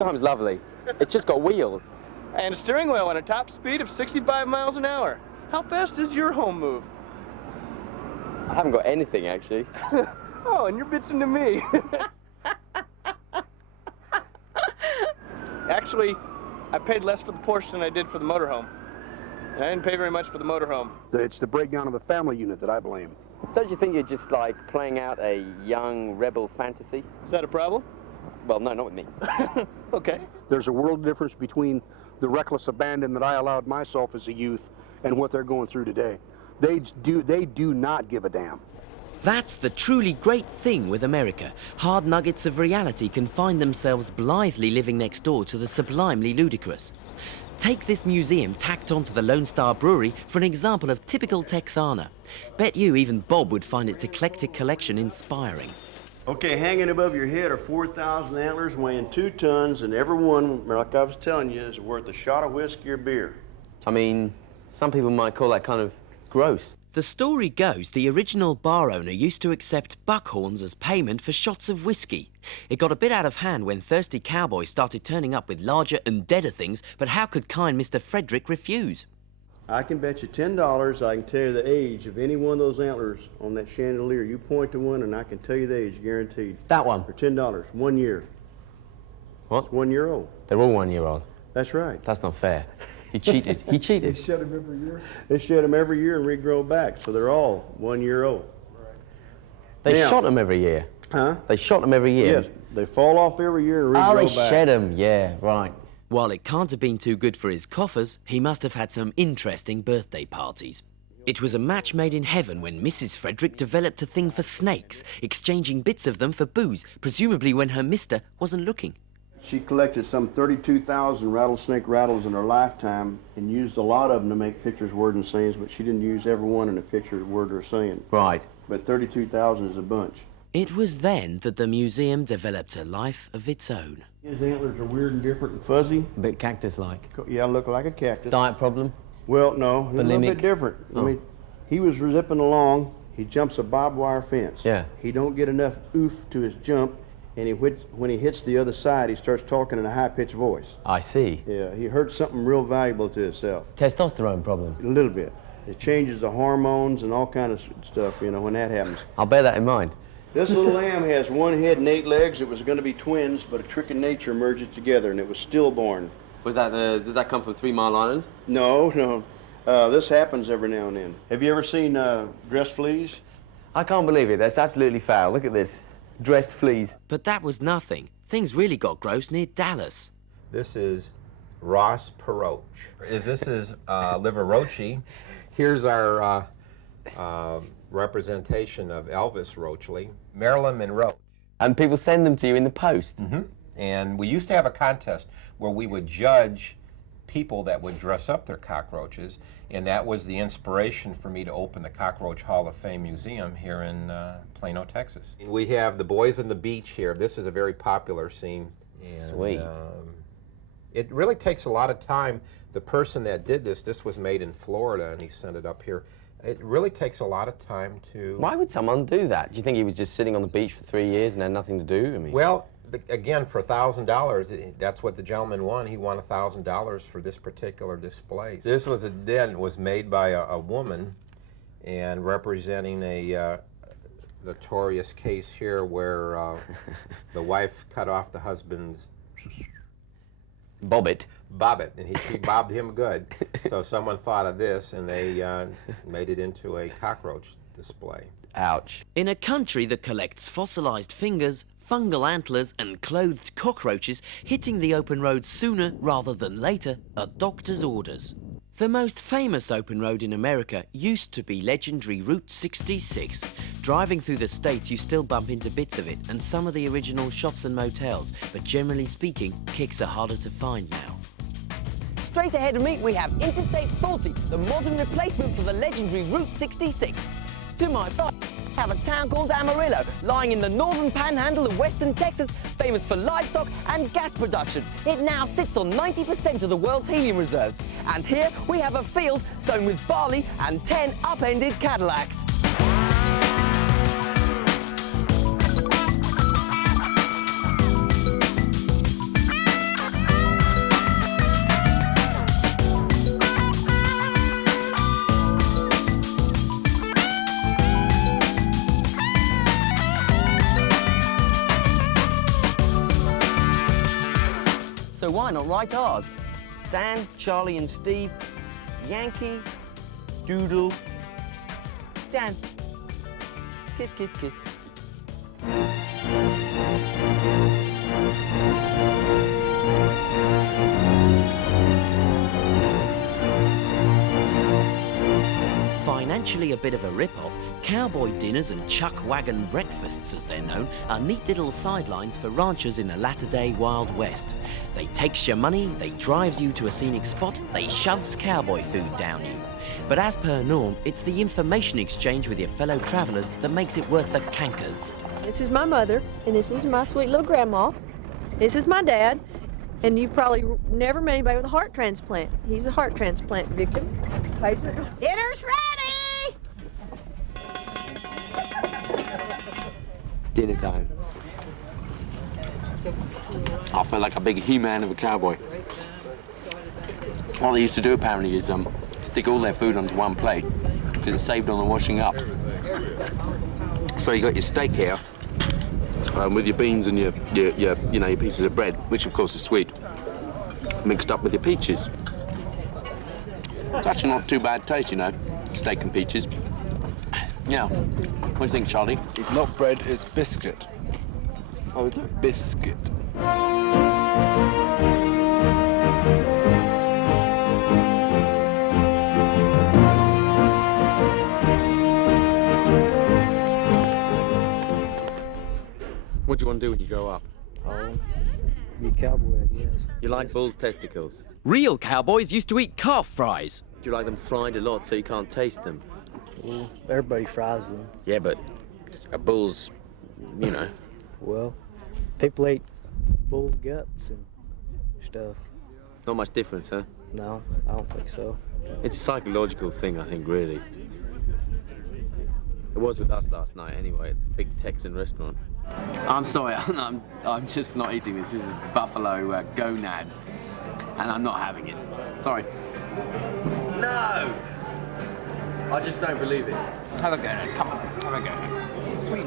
Time's lovely. It's just got wheels. And a steering wheel and a top speed of 65 miles an hour. How fast does your home move? I haven't got anything, actually. Oh, and you're bitching to me. Actually, I paid less for the Porsche than I did for the motorhome. And I didn't pay very much for the motorhome. It's the breakdown of the family unit that I blame. Don't you think you're just like playing out a young rebel fantasy? Is that a problem? Well, no, not with me. Okay. There's a world difference between the reckless abandon that I allowed myself as a youth and what they're going through today. They do not give a damn. That's the truly great thing with America. Hard nuggets of reality can find themselves blithely living next door to the sublimely ludicrous. Take this museum tacked onto the Lone Star Brewery for an example of typical Texana. Bet you even Bob would find its eclectic collection inspiring. Okay, hanging above your head are 4,000 antlers weighing 2 tons, and every one, like I was telling you, is worth a shot of whiskey or beer. I mean, some people might call that kind of gross. The story goes the original bar owner used to accept buckhorns as payment for shots of whiskey. It got a bit out of hand when thirsty cowboys started turning up with larger and deader things, but how could kind Mr. Frederick refuse? I can bet you $10 I can tell you the age of any one of those antlers on that chandelier. You point to one and I can tell you the age, guaranteed. That one? For $10, 1 year. What? It's 1 year old. They're all 1 year old. That's right. That's not fair. He cheated. He cheated. They shed them every year? They shed them every year and regrow back, so they're all 1 year old. Right. They Now- shot them every year. Huh? They shot them every year. Yes, they fall off every year and regrow Oh, they back. shed them. Yeah, right. While it can't have been too good for his coffers, he must have had some interesting birthday parties. It was a match made in heaven when Mrs. Frederick developed a thing for snakes, exchanging bits of them for booze, presumably when her mister wasn't looking. She collected some 32,000 rattlesnake rattles in her lifetime and used a lot of them to make pictures, words, and sayings, but she didn't use every one in a picture, word, or saying. Right. But 32,000 is a bunch. It was then that the museum developed a life of its own. His antlers are weird and different and fuzzy. A bit cactus-like. Yeah, look like a cactus. Diet problem? Well, no, a little Bulimic? bit different. I mean, he was zipping along. He jumps a barbed wire fence. Yeah. He don't get enough oof to his jump, and when he hits the other side, he starts talking in a high-pitched voice. I see. Yeah, he heard something real valuable to himself. Testosterone problem? A little bit. It changes the hormones and all kind of stuff, you know, when that happens. I'll bear that in mind. This little lamb has 1 head and 8 legs. It was going to be twins, but a trick of nature merged it together, and it was stillborn. Was that does that come from 3 Mile Island? No, no. This happens every now and then. Have you ever seen dressed fleas? I can't believe it. That's absolutely foul. Look at this. Dressed fleas. But that was nothing. Things really got gross near Dallas. This is Ross Perroch. This is Liver-Roche. Here's our representation of Elvis Roachley, Marilyn Monroe. And people send them to you in the post? Mm-hmm. And we used to have a contest where we would judge people that would dress up their cockroaches, and that was the inspiration for me to open the Cockroach Hall of Fame Museum here in Plano, Texas. We have the boys on the beach here. This is a very popular scene. And, Sweet. It really takes a lot of time. The person that did this was made in Florida, and he sent it up here. It really takes a lot of time to... Why would someone do that? Do you think he was just sitting on the beach for 3 years and had nothing to do? I mean... Well, again, for $1,000, that's what the gentleman won. He won $1,000 for this particular display. This was a den. It was made by a woman, and representing a notorious case here where the wife cut off the husband's... Bobbit. Bobbit, and she bobbed him good. So someone thought of this, and they made it into a cockroach display. Ouch. In a country that collects fossilized fingers, fungal antlers and clothed cockroaches, hitting the open road sooner rather than later are doctor's orders. The most famous open road in America used to be legendary Route 66. Driving through the States, you still bump into bits of it and some of the original shops and motels, but generally speaking, kicks are harder to find now. Straight ahead of me, we have Interstate 40, the modern replacement for the legendary Route 66. To my right, we have a town called Amarillo, lying in the northern panhandle of western Texas, famous for livestock and gas production. It now sits on 90% of the world's helium reserves. And here we have a field sown with barley and 10 upended Cadillacs. so why not write ours? Dan, Charlie and Steve, Yankee, Doodle, Dan. Kiss, kiss, kiss. Financially a bit of a rip-off, cowboy dinners and chuck wagon breakfasts, as they're known, are neat little sidelines for ranchers in the latter-day Wild West. They takes your money, they drives you to a scenic spot, they shoves cowboy food down you. But as per norm, it's the information exchange with your fellow travellers that makes it worth the cankers. This is my mother, and this is my sweet little grandma. This is my dad, and you've probably never met anybody with a heart transplant. He's a heart transplant victim. Dinner's ready! Dinner time. I feel like a big He-Man of a cowboy. What they used to do apparently is stick all their food onto one plate because it saved on the washing up. So you got your steak here with your beans and your pieces of bread, which of course is sweet, mixed up with your peaches. It's actually not too bad taste, you know, steak and peaches. Yeah. What do you think, Charlie? Not bread, it's biscuit. Oh, is it? Biscuit. What do you want to do when you grow up? Be a cowboy, I guess. You like bull's testicles? Real cowboys used to eat calf fries. Do you like them fried a lot so you can't taste them? Well, everybody fries them. Yeah, but a bull's, you know. Well, people eat bull's guts and stuff. Not much difference, huh? No, I don't think so. It's a psychological thing, I think, really. It was with us last night, anyway, at the big Texan restaurant. I'm sorry, I'm just not eating this. This is buffalo gonad, and I'm not having it. Sorry. No! I just don't believe it. Have a gonad, come on, have a gonad. Sweet.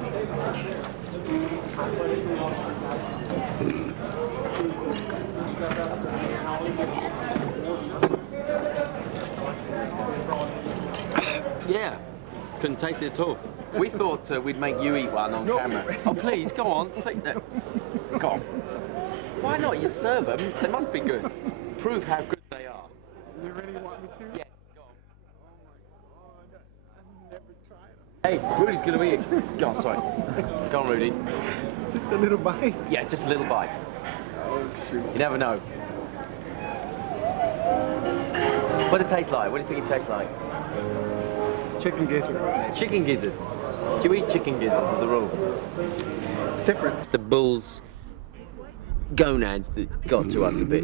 Yeah, couldn't taste it at all. We thought we'd make you eat one on camera. Oh, please, go on. Please, go on. Why not? You serve them. They must be good. Prove how good they are. You really want me to? Yes, go on. Hey, Rudy's gonna eat it. Go on, sorry. Go on, Rudy. Just a little bite. Yeah, just a little bite. Oh, shoot. You never know. What does it taste like? What do you think it tastes like? Chicken gizzard. Chicken gizzard. Do you eat chicken gizzard as a rule? It's different. It's the bull's gonads that got to us a bit.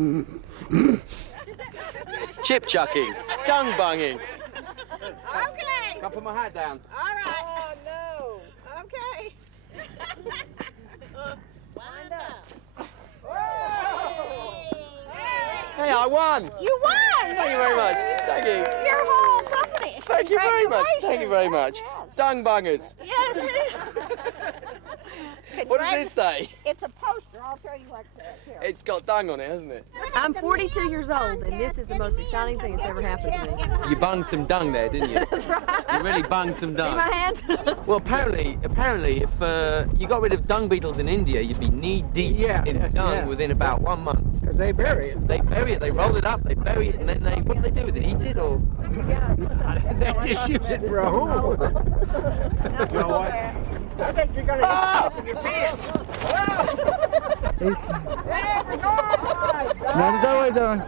Chip chucking, dung bunging. Okay. Can I put my hat down? All right. Oh, no. Okay. Wind up. Hey, I won! You won! Thank you very much. Thank you. Your whole company. Thank you very much. Thank you very much. Yes. Dung bungers. Yes. What does this say? It's a poster. I'll show you what's here. It's got dung on it, hasn't it? I'm 42 years old, and this is the most exciting thing that's ever happened to me. You bunged some dung there, didn't you? That's right. You really bunged some dung. See my hands? Well, apparently, if you got rid of dung beetles in India, you'd be knee-deep in dung within about 1 month. Because they bury it. They bury it, they roll it up, they bury it, and then what do they do with it? Eat it, or? They just use it for a home. You know what? I think you're going to get in your pants. Not that way, Don.